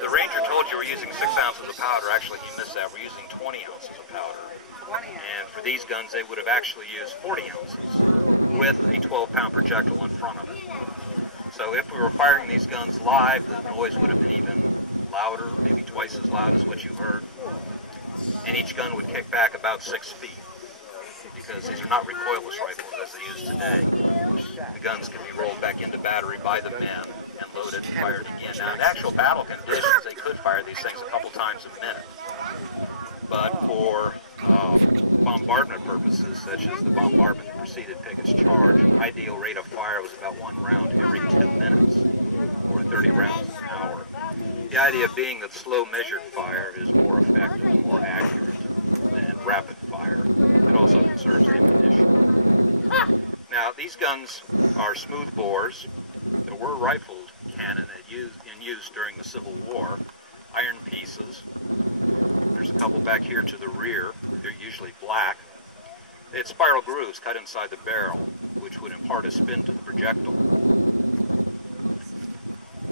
The ranger told you we're using 6 ounces of powder. Actually, he missed that. We're using 20 ounces of powder. And for these guns, they would have actually used 40 ounces with a 12-pound projectile in front of it. So if we were firing these guns live, the noise would have been even louder, maybe twice as loud as what you heard. And each gun would kick back about 6 feet, because these are not recoilless rifles as they use today. The guns can be rolled back into battery by the men and loaded and fired again. Now, in actual battle conditions, they could fire these things a couple times a minute. But for bombardment purposes, such as the bombardment that preceded Pickett's charge, the ideal rate of fire was about 1 round every 10 minutes, or 30 rounds an hour. The idea being that slow measured fire is more effective, more accurate than rapid fire. It also conserves ammunition. Now, these guns are smooth bores. There were rifle cannon in use during the Civil War. Iron pieces. There's a couple back here to the rear. They're usually black. They had spiral grooves cut inside the barrel, which would impart a spin to the projectile.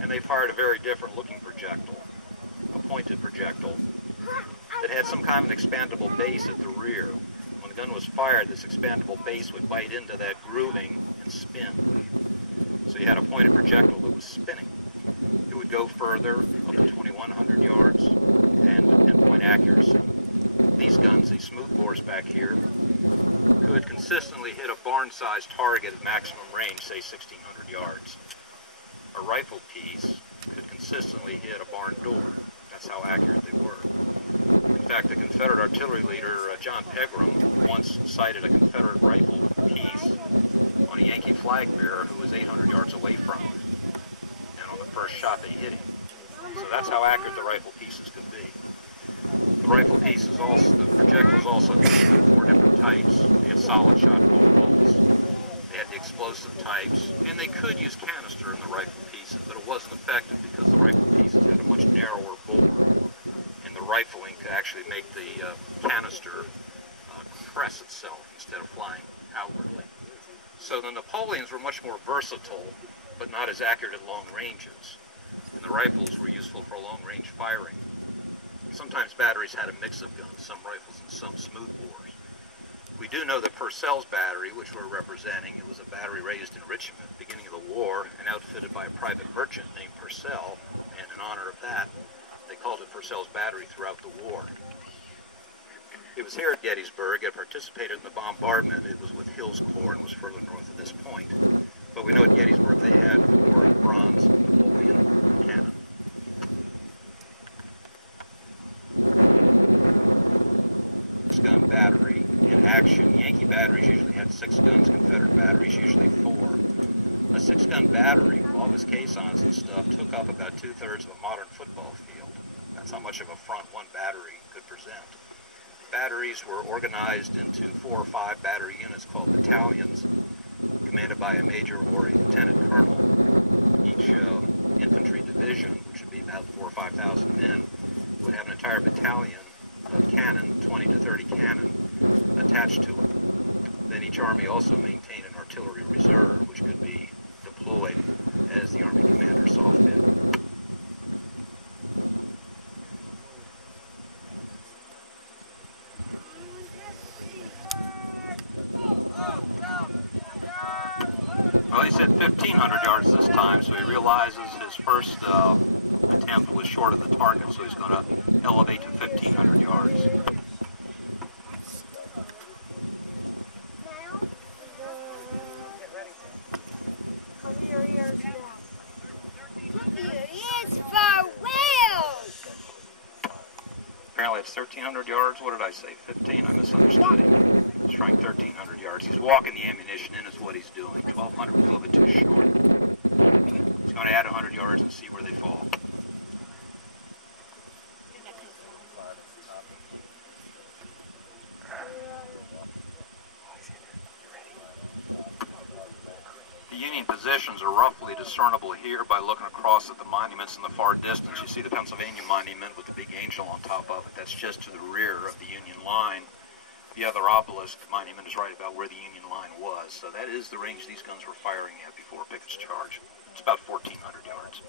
And they fired a very different looking projectile, a pointed projectile that had some kind of expandable base at the rear. When the gun was fired, this expandable base would bite into that grooving and spin. So you had a pointed projectile that was spinning. It would go further, up to 2,100 yards, and with pinpoint accuracy. These guns, these smooth bores back here, would consistently hit a barn-sized target at maximum range, say 1,600 yards. A rifle piece could consistently hit a barn door. That's how accurate they were. In fact, the Confederate artillery leader, John Pegram, once sighted a Confederate rifle piece on a Yankee flag bearer who was 800 yards away from him. And on the first shot, they hit him. So that's how accurate the rifle pieces could be. The rifle pieces also, the projectiles also came in 4 different types. They had solid shot projectiles. They had the explosive types, and they could use canister in the rifle pieces, but it wasn't effective because the rifle pieces had a much narrower bore, and the rifling could actually make the canister compress itself instead of flying outwardly. So the Napoleons were much more versatile, but not as accurate at long ranges. And the rifles were useful for long-range firing. Sometimes batteries had a mix of guns, some rifles and some smooth bores. We do know that Purcell's battery, which we're representing, it was a battery raised in Richmond at the beginning of the war and outfitted by a private merchant named Purcell, and in honor of that, they called it Purcell's battery throughout the war. It was here at Gettysburg. It participated in the bombardment. It was with Hill's Corps and was further north of this point. But we know at Gettysburg they had bronze cannon. Gun battery in action. Yankee batteries usually had 6 guns. Confederate batteries usually 4. A 6-gun battery, all its caissons and stuff, took up about 2/3 of a modern football field. That's how much of a front one battery could present. Batteries were organized into 4 or 5 battery units called battalions, commanded by a major or a lieutenant colonel. Each infantry division, which would be about 4,000 or 5,000 men, would have an entire battalion of cannon, 20 to 30 cannon, attached to it. Then each army also maintained an artillery reserve, which could be deployed as the army commander saw fit. Well, he said 1,500 yards this time, so he realizes his first attempt was short of the target, so he's going to elevate to 1,500 yards. Cover your ears now. Cover your ears for wheels! Apparently it's 1,300 yards. What did I say? 15? I misunderstood. He's trying 1,300 yards. He's walking the ammunition in is what he's doing. 1,200 is a little bit too short. He's going to add 100 yards and see where they fall. The Union positions are roughly discernible here by looking across at the monuments in the far distance. You see the Pennsylvania monument with the big angel on top of it. That's just to the rear of the Union line. The other obelisk monument is right about where the Union line was. So that is the range these guns were firing at before Pickett's charge. It's about 1,400 yards.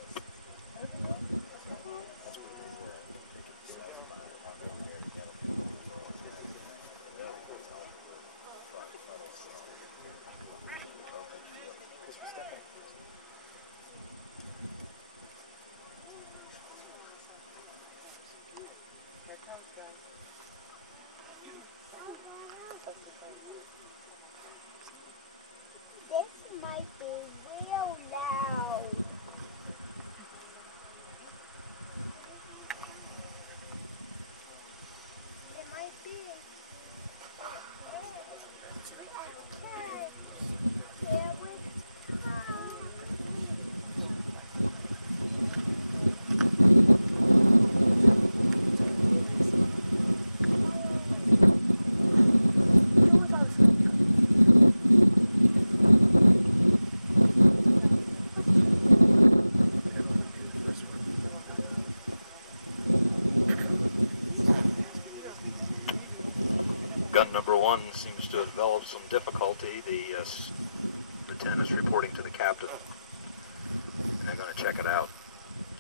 gun number 1 seems to have developed some difficulty. The lieutenant is reporting to the captain, and they're going to check it out.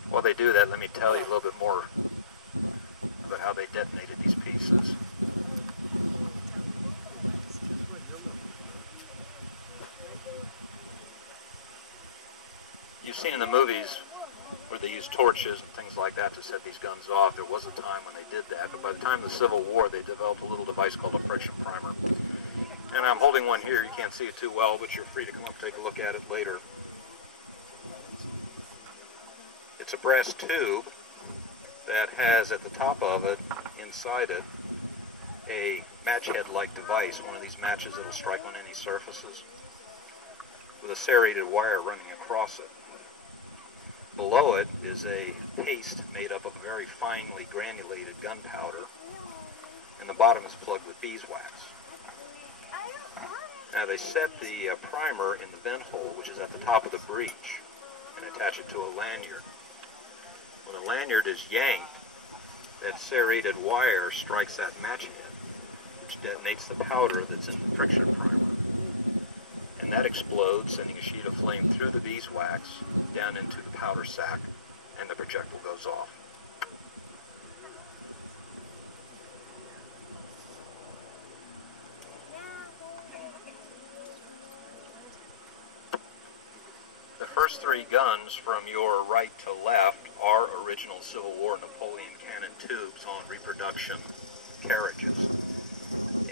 While they do that, let me tell you a little bit more about how they detonated these pieces. You've seen in the movies where they use torches and things like that to set these guns off. There was a time when they did that, but by the time of the Civil War, they developed a little device called a friction primer. And I'm holding one here. You can't see it too well, but you're free to come up and take a look at it later. It's a brass tube that has at the top of it, inside it, a match head-like device, one of these matches that will strike on any surfaces, with a serrated wire running across it. Below it is a paste made up of very finely granulated gunpowder, and the bottom is plugged with beeswax. Now they set the primer in the vent hole, which is at the top of the breech, and attach it to a lanyard. When the lanyard is yanked, that serrated wire strikes that match head, which detonates the powder that's in the friction primer. And that explodes, sending a sheet of flame through the beeswax down into the powder sack, and the projectile goes off. The first 3 guns from your right to left are original Civil War Napoleon cannon tubes on reproduction carriages.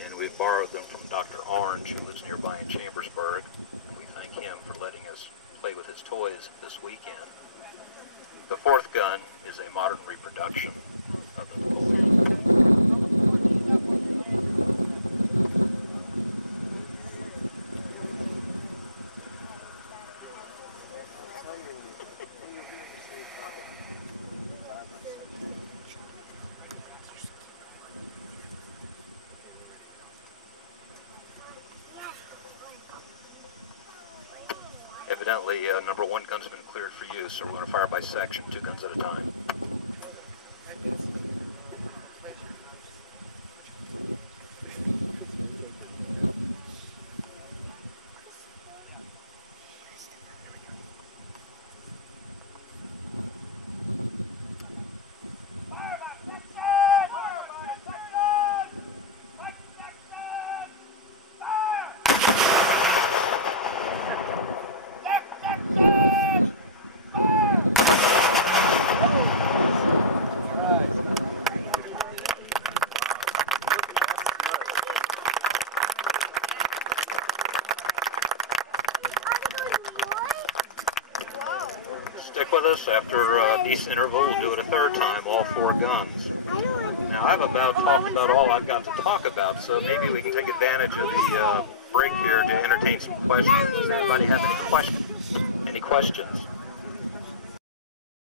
And we've borrowed them from Dr. Orange, who lives nearby in Chambersburg, and we thank him for letting us play with his toys this weekend. The 4th gun is a modern reproduction of the Napoleon. Evidently, number 1 gun's been cleared for use, so we're going to fire by section, 2 guns at a time. Stick with us. After a decent interval, we'll do it a 3rd time, all 4 guns. Now, I've about talked about all I've got to talk about, so maybe we can take advantage of the break here to entertain some questions. Does anybody have any questions?